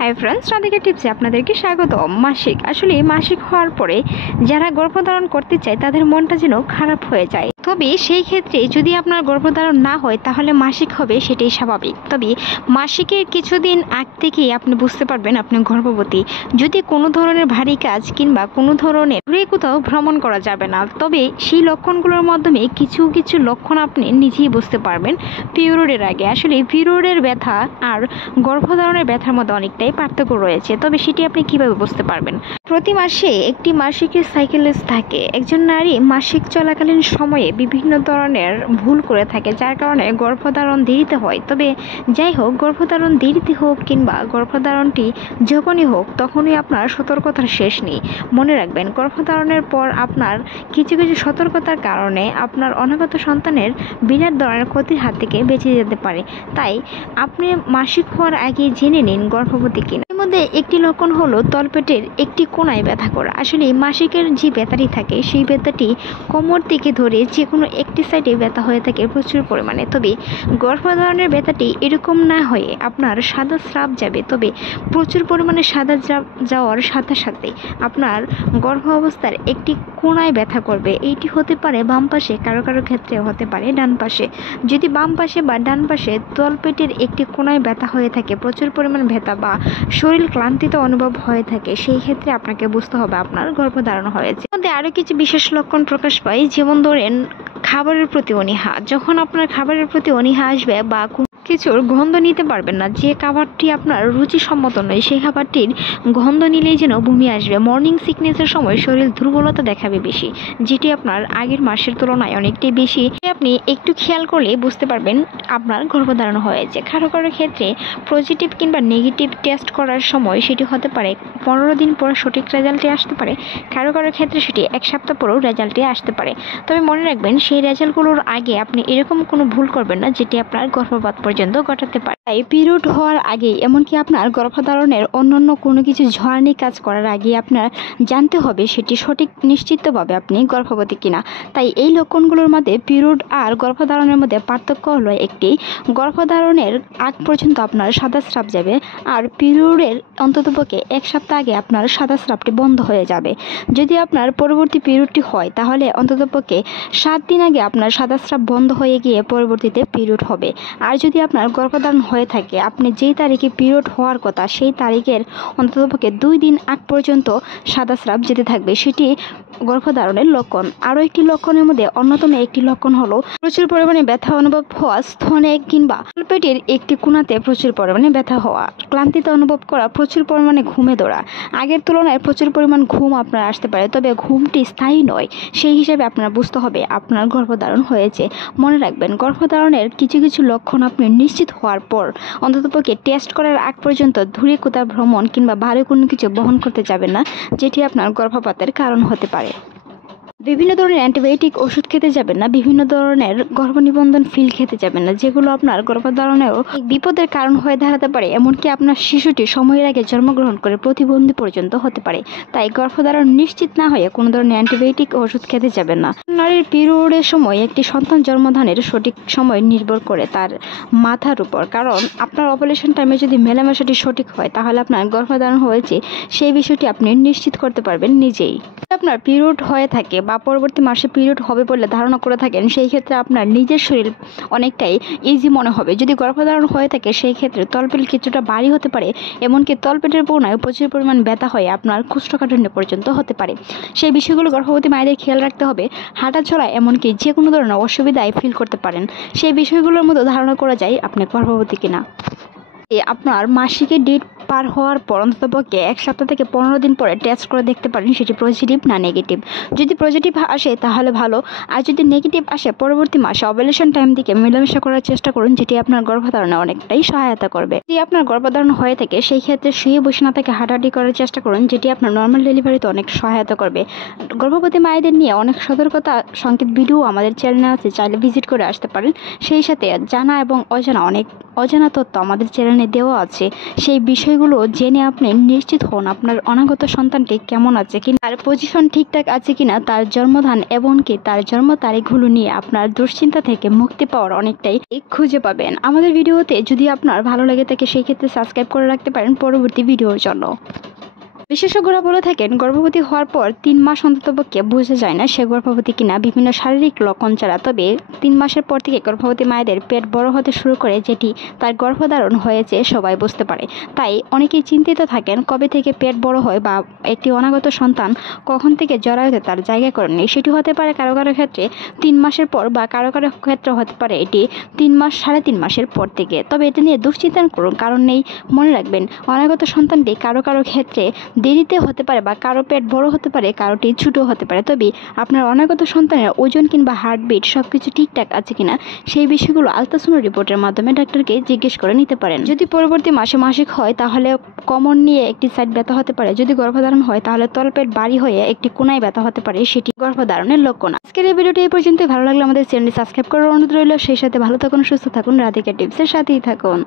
Hi friends, Radhika টিপসে আপনাদেরকে স্বাগত। আসলে মাসিক হওয়ার পরে যারা গর্ভধারণ করতে চায় তাদের মনটা যেন খারাপ হয়ে যায়। তবে সেই ক্ষেত্রে যদি আপনার গর্ভধারণ না হয় তাহলে মাসিক হবে, সেটাই স্বাভাবিক। তবে মাসিকের কিছুদিন আগ থেকেই আপনি বুঝতে পারবেন আপনি গর্ভবতী। যদি কোনো ধরনের ভারী কাজ কিংবা কোনো ধরনের দূরে কোথাও ভ্রমণ করা যাবে না, তবে সেই লক্ষণগুলোর মাধ্যমে কিছু কিছু লক্ষণ আপনি নিজেই বুঝতে পারবেন পিরিয়ডের আগে। আসলে পিরিয়ডের ব্যথা আর গর্ভধারণের ব্যথার মধ্যে অনেকটাই পার্থক্য রয়েছে। তবে সেটি আপনি কিভাবে বুঝতে পারবেন? প্রতি মাসে একটি মাসিকের সাইকেলেস থাকে। একজন নারী মাসিক চলাকালীন সময়ে বিভিন্ন ধরনের ভুল করে থাকে, যার কারণে গর্ভধারণ দেরিতে হয়। তবে যাই হোক, গর্ভধারণ দেরিতে হোক কিংবা গর্ভধারণটি যখনই হোক, তখনই আপনার সতর্কতার শেষ নেই। মনে রাখবেন, গর্ভধারণের পর আপনার কিছু কিছু সতর্কতার কারণে আপনার অনাগত সন্তানের বিরাট ধরনের ক্ষতির হাত থেকে বেঁচে যেতে পারে। তাই আপনি মাসিক হওয়ার আগে জেনে নিন গর্ভবতী কিনা। এর মধ্যে একটি লক্ষণ হলো তলপেটের একটি কোণায় ব্যথা করা। আসলে মাসিকের যে ব্যথাটি থাকে সেই ব্যথাটি কোমর থেকে ধরে যে কোনো একটি সাইডে ব্যথা হয়ে থাকে প্রচুর পরিমাণে। তবে গর্ভধারণের ব্যথাটি এরকম না হয়ে আপনার সাদা স্রাব যাবে। তবে প্রচুর পরিমাণে সাদা যাওয়ার সাথে সাথে আপনার গর্ভ অবস্থার একটি কোণায় ব্যথা করবে। এইটি হতে পারে বাম পাশে, কারো কারো ক্ষেত্রে হতে পারে ডান পাশে। যদি বাম পাশে বা ডান পাশে তলপেটের একটি কোণায় ব্যথা হয়ে থাকে, প্রচুর পরিমাণ ব্যথা বা শরীর ক্লান্তিতে অনুভব হয়ে থাকে, সেই ক্ষেত্রে আপনাকে বুঝতে হবে আপনার গর্ভধারণ হয়েছে। মধ্যে আরও কিছু বিশেষ লক্ষণ প্রকাশ পায়, যেমন ধরেন খাবারের প্রতি অনীহা। যখন আপনার খাবারের প্রতি অনীহা আসবে বা কিছুর গন্ধ নিতে পারবেন না, যে খাবারটি আপনার রুচিসম্মত নয় সেই খাবারটির গন্ধ নিলেই যেন বমি আসবে। মর্নিং সিকনেসের সময় শরীর দুর্বলতা দেখাবে বেশি, যেটি আপনার আগের মাসের তুলনায় অনেকটাই বেশি। আপনি একটু খেয়াল করলে বুঝতে পারবেন আপনার গর্ভধারণ হয়েছে। কারো কারো ক্ষেত্রে পজিটিভ কিংবা নেগেটিভ টেস্ট করার সময় সেটি হতে পারে 15 দিন পর সঠিক রেজাল্টে আসতে পারে, কারো কারো ক্ষেত্রে সেটি 1 সপ্তাহ পরেও রেজাল্টে আসতে পারে। তবে মনে রাখবেন, সেই রেজাল্টগুলোর আগে আপনি এরকম কোনো ভুল করবেন না যেটি আপনার গর্ভপাত পর্যন্ত ঘটাতে পারে। তাই পিরিয়ড হওয়ার আগে, এমনকি আপনার গর্ভধারণের অন্যান্য কোনো কিছু ঝড়নি কাজ করার আগে আপনার জানতে হবে সেটি সঠিক নিশ্চিতভাবে আপনি গর্ভবতী কিনা। তাই এই লক্ষণগুলোর মধ্যে পিরিয়ড আর গর্ভধারণের মধ্যে পার্থক্য হলো একটি, গর্ভধারণের আগ পর্যন্ত আপনার সাদা স্রাব যাবে, আর পিরিয়ডের অন্ততপক্ষে 1 সপ্তাহ আগে আপনার সাদা স্রাবটি বন্ধ হয়ে যাবে। যদি আপনার পরবর্তী পিরিয়ডটি হয় তাহলে অন্ততপক্ষে 7 দিন আগে আপনার সাদা স্রাব বন্ধ হয়ে গিয়ে পরবর্তীতে পিরিয়ড হবে। আর যদি আপনার গর্ভধারণ হয়ে থাকে, আপনি যেই তারিখে পিরিয়ড হওয়ার কথা সেই তারিখের অন্ততপক্ষে 2 দিন আগ পর্যন্ত সাদা স্রাব যেতে থাকবে, সেটি গর্ভধারণের লক্ষণ। আরও একটি লক্ষণের মধ্যে অন্যতম একটি লক্ষণ হলো প্রচুর পরিমাণে ব্যথা অনুভব হওয়া, স্তনে কিংবা পেটের একটি কোণাতে প্রচুর পরিমাণে ব্যথা হওয়া, ক্লান্তিতে অনুভব করা, প্রচুর পরিমাণে ঘুমে ধরা। আগের তুলনায় প্রচুর পরিমাণ ঘুম আপনার আসতে পারে, তবে ঘুমটি স্থায়ী নয়। সেই হিসাবে আপনার বুঝতে হবে আপনার গর্ভধারণ হয়েছে। মনে রাখবেন, গর্ভধারণের কিছু কিছু লক্ষণ আপনি নিশ্চিত হওয়ার পর অন্ততপক্ষে টেস্ট করার আগ পর্যন্ত দূরে কোথাও ভ্রমণ কিংবা ভারী কোনো কিছু বহন করতে যাবেন না, যেটি আপনার গর্ভপাতের কারণ হতে পারে। বিভিন্ন ধরনের অ্যান্টিবায়োটিক ওষুধ খেতে যাবেন না, বিভিন্ন ধরনের গর্ভনিবন্ধন ফিল খেতে যাবেন না, যেগুলো আপনার গর্ভধারণেও বিপদের কারণ হয়ে দাঁড়াতে পারে। এমনকি আপনার শিশুটি সময়ের আগে জন্মগ্রহণ করে প্রতিবন্ধী পর্যন্ত হতে পারে। তাই গর্ভধারণ নিশ্চিত না হয়ে কোনো ধরনের অ্যান্টিবায়োটিক ওষুধ খেতে যাবেন না। নারীর পিরিয়ডের সময় একটি সন্তান জন্মদানের সঠিক সময় নির্ভর করে তার মাথার উপর, কারণ আপনার অপারেশন টাইমে যদি মেলামেশাটি সঠিক হয় তাহলে আপনার গর্ভধারণ হয়েছে সেই বিষয়টি আপনি নিশ্চিত করতে পারবেন নিজেই। আপনার পিরিয়ড হয়ে থাকে বা পরবর্তী মাসে পিরিয়ড হবে বলে ধারণা করে থাকেন, সেই ক্ষেত্রে আপনার নিজের শরীর অনেকটাই ইজি মনে হবে। যদি গর্ভধারণ হয়ে থাকে সেই ক্ষেত্রে তলপেট কিছুটা ভারী হতে পারে, এমনকি তলপেটের কোণায় প্রচুর পরিমাণ ব্যথা হয়ে আপনার কোষ্ঠকাঠিন্য পর্যন্ত হতে পারে। সেই বিষয়গুলো গর্ভবতী মায়েদের খেয়াল রাখতে হবে। হাঁটা চলা এমনকি যে কোনো ধরনের অসুবিধায় ফিল করতে পারেন, সেই বিষয়গুলোর মতো ধারণা করা যায় আপনি গর্ভবতী কিনা। আপনার মাসিকের ডেট পার হওয়ার পর অন্ততপক্ষে 1 সপ্তাহ থেকে 15 দিন পরে টেস্ট করে দেখতে পারেন সেটি পজিটিভ না নেগেটিভ। যদি পজিটিভ আসে তাহলে ভালো, আর যদি নেগেটিভ আসে পরবর্তী মাসে ওভুলেশন টাইম থেকে মেলামেশা করার চেষ্টা করুন, যেটি আপনার গর্ভধারণে অনেকটাই সহায়তা করবে। যদি আপনার গর্ভধারণ হয়ে থাকে সেই ক্ষেত্রে শুয়ে বসে না থেকে হাঁটাহাঁটি করার চেষ্টা করুন, যেটি আপনার নর্মাল ডেলিভারিতে অনেক সহায়তা করবে। গর্ভবতী মায়েদের নিয়ে অনেক সতর্কতা সংকেত ভিডিও আমাদের চ্যানেলে আছে, চাইলে ভিজিট করে আসতে পারেন। সেই সাথে জানা এবং অজানা অনেক অজানা তথ্য আমাদের চ্যানেলে দেওয়া আছে, সেই বিষয়গুলো বিষয়গুলো জেনে আপনি নিশ্চিত হন আপনার অনাগত সন্তানটি কেমন আছে কিনা, তার পজিশন ঠিকঠাক আছে কিনা, তার জন্মধান এমনকি তার জন্ম তারিখগুলো নিয়ে আপনার দুশ্চিন্তা থেকে মুক্তি পাওয়ার অনেকটাই খুঁজে পাবেন। আমাদের ভিডিওতে যদি আপনার ভালো লেগে থাকে সেই ক্ষেত্রে সাবস্ক্রাইব করে রাখতে পারেন পরবর্তী ভিডিওর জন্য। বিশেষজ্ঞরা বলে থাকেন গর্ভবতী হওয়ার পর 3 মাস অন্ততপক্ষে বোঝা যায় না সে গর্ভবতী কিনা বিভিন্ন শারীরিক লক্ষণ ছাড়া। তবে 3 মাসের পর থেকে গর্ভবতী মায়েদের পেট বড় হতে শুরু করে, যেটি তার গর্ভধারণ হয়েছে সবাই বুঝতে পারে। তাই অনেকেই চিন্তিত থাকেন কবে থেকে পেট বড় হয় বা একটি অনাগত সন্তান কখন থেকে জরায়ুতে তার জায়গা করে নেই। সেটি হতে পারে কারো কারো ক্ষেত্রে 3 মাসের পর বা কারো কারো ক্ষেত্রে হতে পারে এটি 3 মাস 3.5 মাসের পর থেকে। তবে এটা নিয়ে দুশ্চিন্তা করুন কারণ নেই। মনে রাখবেন অনাগত সন্তানটি কারো কারো ক্ষেত্রে দেরিতে হতে পারে বা কারো পেট বড় হতে পারে, কারোটি ছোটো হতে পারে। তবে আপনার অনাগত সন্তানের ওজন কিংবা হার্টবিট সবকিছু ঠিকঠাক আছে কিনা সেই বিষয়গুলো আলট্রাসাউন্ড রিপোর্টের মাধ্যমে ডাক্তারকে জিজ্ঞেস করে নিতে পারেন। যদি পরবর্তী মাসে মাসিক হয় তাহলে কমন নিয়ে একটি সাইড ব্যথা হতে পারে। যদি গর্ভধারণ হয় তাহলে তলপেট ভারী হয়ে একটি কোনায় ব্যথা হতে পারে, সেটি গর্ভধারণের লক্ষণ। আজকের এই ভিডিওটি এই পর্যন্ত। ভালো লাগলে আমাদের চ্যানেলটি সাবস্ক্রাইব করার অনুরোধ রইল। সেই সাথে ভালো থাকুন, সুস্থ থাকুন, রাধিকা টিপসের সাথেই থাকুন।